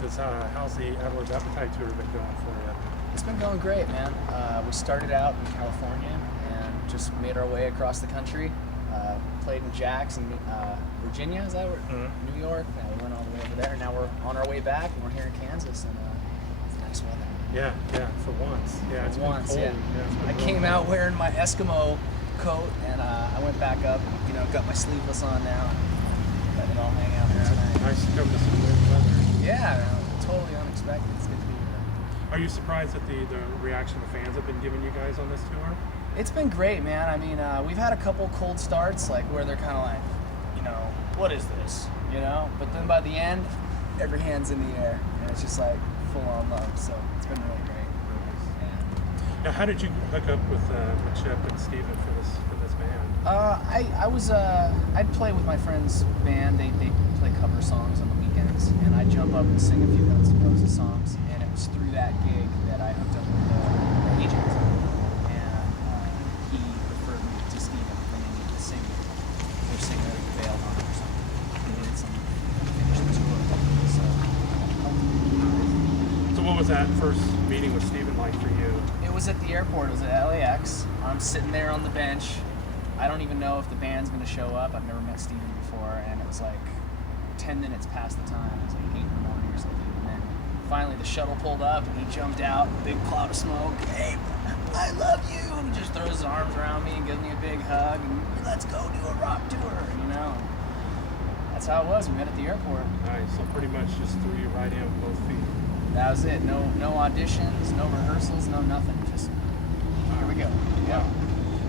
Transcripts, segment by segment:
How's the Adler's Appetite Tour been going for you? It's been going great, man. We started out in California and just made our way across the country. Played in Jackson, Virginia, is that where? Mm-hmm. New York. Now we went all the way over there. Now we're on our way back, and we're here in Kansas, and it's nice weather. Yeah, for once. Yeah, it's been cold. Yeah. It's been I real came cold. out wearing my Eskimo coat, and I went back up. Got my sleeveless on now. Let it all hang out. Yeah, it's nice to come to some good weather. Yeah, totally unexpected. It's good to be here. Are you surprised at the reaction the fans have been giving you guys on this tour? It's been great, man. I mean, we've had a couple cold starts, like where they're kind of like, what is this? But then by the end, every hand's in the air, and it's just like full on love. So it's been really great. Yeah. Now, how did you hook up with Chip and Steven for this band? I'd play with my friend's band. They play cover songs on the weekends, and I'd jump up and sing a few Guns N' Roses songs. And it was through that gig that I hooked up with the agent. He referred me to Steven when they needed a singer. Their singer bailed on it or something. They needed someone to finish the tour. So what was that first meeting with Steven like for you? It was at the airport. It was at LAX. I'm sitting there on the bench. I don't even know if the band's going to show up. I've never met Steven before, and it was like 10 minutes past the time. It was like 8 in the morning or something. And then finally the shuttle pulled up, and he jumped out, big cloud of smoke. Hey, I love you! And he just throws his arms around me and gives me a big hug, and let's go do a rock tour, That's how it was. We met at the airport. Nice. So pretty much just threw you right in with both feet. That was it. No auditions, no rehearsals, no nothing. Just here we go. Yeah.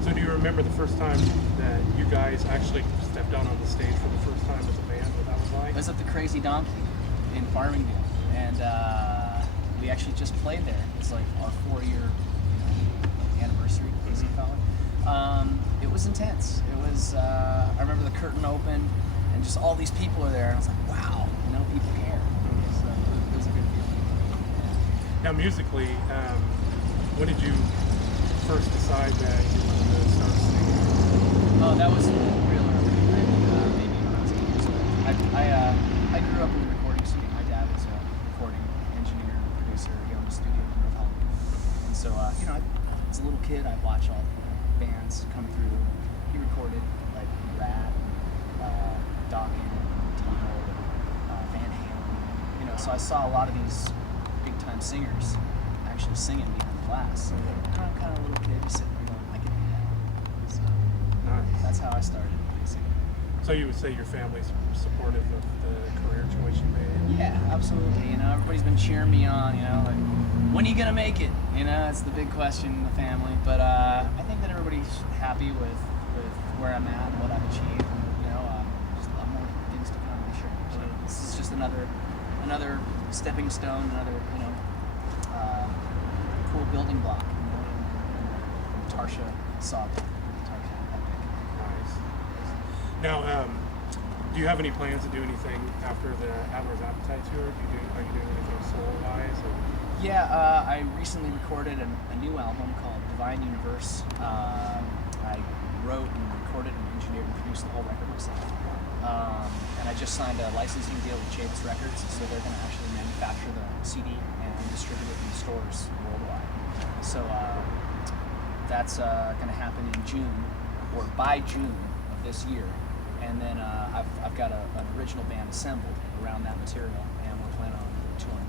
So do you remember the first time that you guys actually stepped out on the stage for the first time as a band, what that was like? It was at the Crazy Donkey in Farmingdale, and we actually just played there. It's like our 4-year anniversary, as you call it. It was intense. It was. I remember the curtain opened, and just all these people are there, and I was like, wow, people care. So it was a good feeling. Yeah. Now, musically, when did you first decide that you wanted to start singing? Oh, that was real early. Maybe when I was 8 years old. I grew up in the recording studio. My dad was a recording engineer and producer. He owned a studio in North And so, as a little kid, I'd watch all the bands come through. He recorded like Rat, Dokken, Dio, Van Halen. So I saw a lot of these big-time singers actually singing behind the glass. So I'm kind of a little kid just sitting there going, I can do that. So Nice. that's how I started, basically. So you would say your family's supportive of the career choice you made? Yeah, absolutely. Everybody's been cheering me on, like, when are you going to make it? It's the big question in the family. But I think that everybody's happy with where I'm at and what I've achieved. And, just a lot more things to come, I'm sure. So this is just another stepping stone, another, cool building block, in the Tarsha saga. Tarsha epic. Nice. Now, do you have any plans to do anything after the Adler's Appetite Tour? Are you doing anything solo-wise? Yeah, I recently recorded a new album called Divine Universe. I wrote and recorded and engineered and produced the whole record myself. And I just signed a licensing deal with Chavis Records, so they're going to actually manufacture the CD and distribute it in stores worldwide. So that's going to happen in June, or by June of this year. And then I've got an original band assembled around that material, and we're planning on touring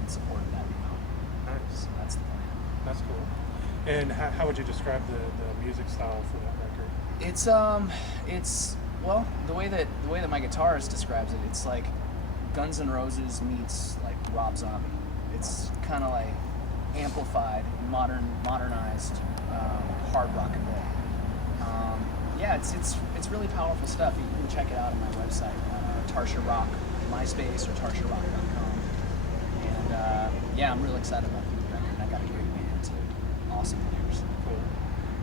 in support of that new album. Nice. So that's the plan. That's cool. And how would you describe the music style for that record? It's well, the way that my guitarist describes it, it's like Guns N' Roses meets like Rob Zombie. It's kind of like amplified, modernized hard rock and roll. Yeah, it's really powerful stuff. You can check it out on my website, Tarsha Rock, MySpace or TarshaRock.com. And yeah, I'm really excited about the record. I got a great band too, awesome players. Cool.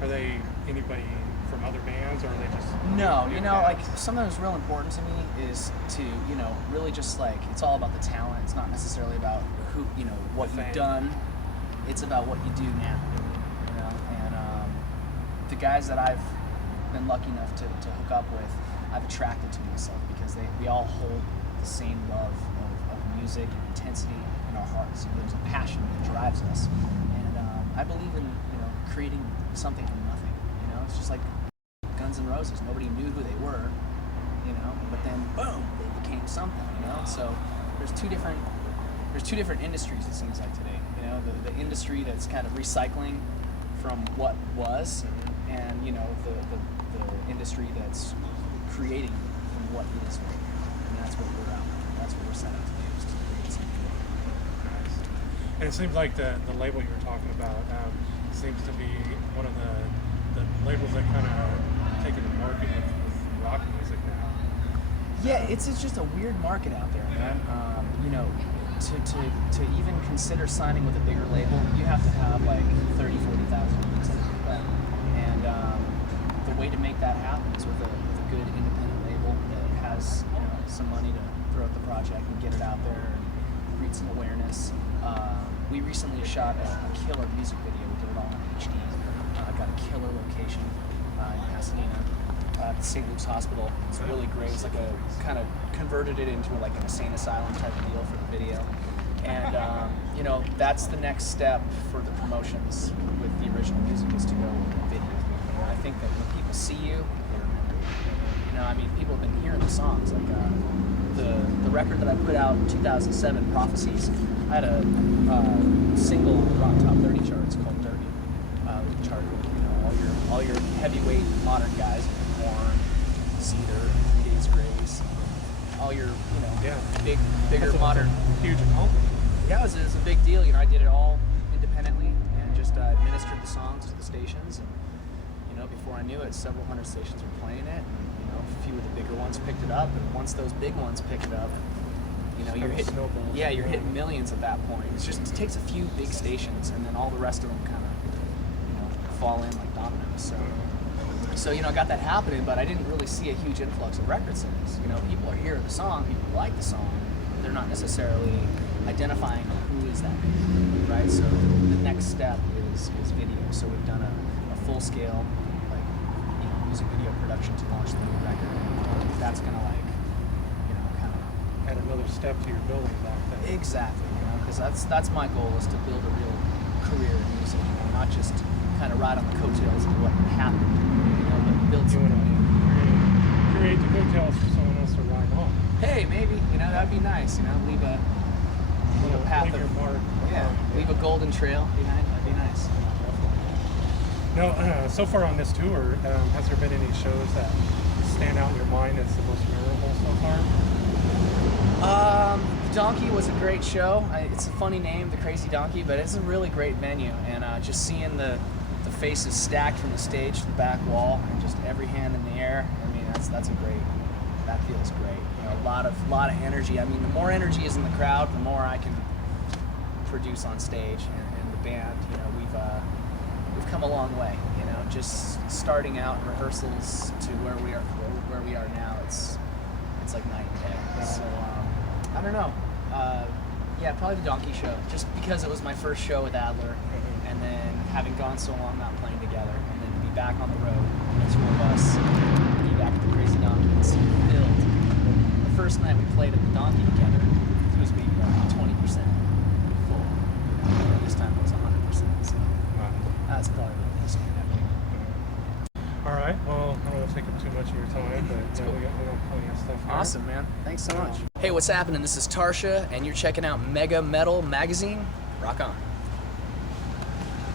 Are they anybody from other bands, or are they just No, new like cats? something that's real important to me is to really just like, it's all about the talent. It's not necessarily about who what The you've fame. done. It's about what you do now. And the guys that I've been lucky enough to hook up with, I've attracted to myself because we all hold the same love of music and intensity in our hearts. There's a passion that drives us, and I believe in creating something from nothing. It's just like Guns N' Roses. Nobody knew who they were, but then boom, they became something. So there's two different industries, it seems like today. The industry that's kind of recycling from what was, and the industry that's creating from what is. And that's what we're out. That's what we're set out to do, is to create something. Nice. And it seems like the label you were talking about seems to be one of the labels that kind of taken the market with rock music now. Yeah, it's just a weird market out there, man. To even consider signing with a bigger label, you have to have like 30,000, 40,000 units under your belt. And the way to make that happen is with a good independent label that has some money to throw at the project and get it out there and create some awareness. We recently shot a killer music video. We did it all in HD. Got a killer location in Pasadena. At the St. Luke's Hospital. It's really great. It's like kind of converted it into like an insane asylum type of deal for the video. And that's the next step for the promotions with the original music, is to go video. I think that when people see you, they remember you. People have been hearing the songs. Like the record that I put out in 2007, Prophecies, I had a single on the Rock Top 30 charts called Derby. We charted all your heavyweight modern guys. Korn, Cedar, 3 Days Grace, all your, bigger modern. Huge accomplishment. Yeah, it was a big deal. I did it all independently and just administered the songs to the stations. And, before I knew it, several hundred stations were playing it. And, a few of the bigger ones picked it up. And once those big ones pick it up, you're hitting millions at that point. It takes a few big stations, and then all the rest of them kind of, fall in like dominoes. So I got that happening, but I didn't really see a huge influx of record sales. People are hearing the song, people like the song, they're not necessarily identifying who is that band, right? So the next step is video. So we've done a full-scale, music video production to launch the new record. That's gonna kind of add another step to your building back then. Exactly, because that's my goal, is to build a real career in music, not just kind of ride on the coattails of what happened. Build you want to create the coattails for someone else to ride on. Hey, maybe that'd be nice. Leave a path leave your mark. Leave a golden trail behind. That'd be nice. Now, so far on this tour, has there been any shows that stand out in your mind as the most memorable so far? Donkey was a great show. It's a funny name, the Crazy Donkey, but it's a really great venue. And just seeing the faces stacked from the stage to the back wall, and just every hand in the air. That feels great. A lot of energy. The more energy is in the crowd, the more I can produce on stage. And the band, we've come a long way. Just starting out in rehearsals to where we are now, it's like night and day. So I don't know. Probably the Donkey show, just because it was my first show with Adler. And then having gone so long not playing together, and then to be back on the road, the two of us, be back at the Crazy Donkey and see it filled. The first night we played at the Donkey together, it was maybe like 20% full. This time it was 100%. So that's probably the best thing ever. All right. Well, I don't want to take up too much of your time, but we got plenty of stuff here. Awesome, man. Thanks so much. Hey, what's happening? This is Tarsha, and you're checking out Mega Metal Magazine. Rock on.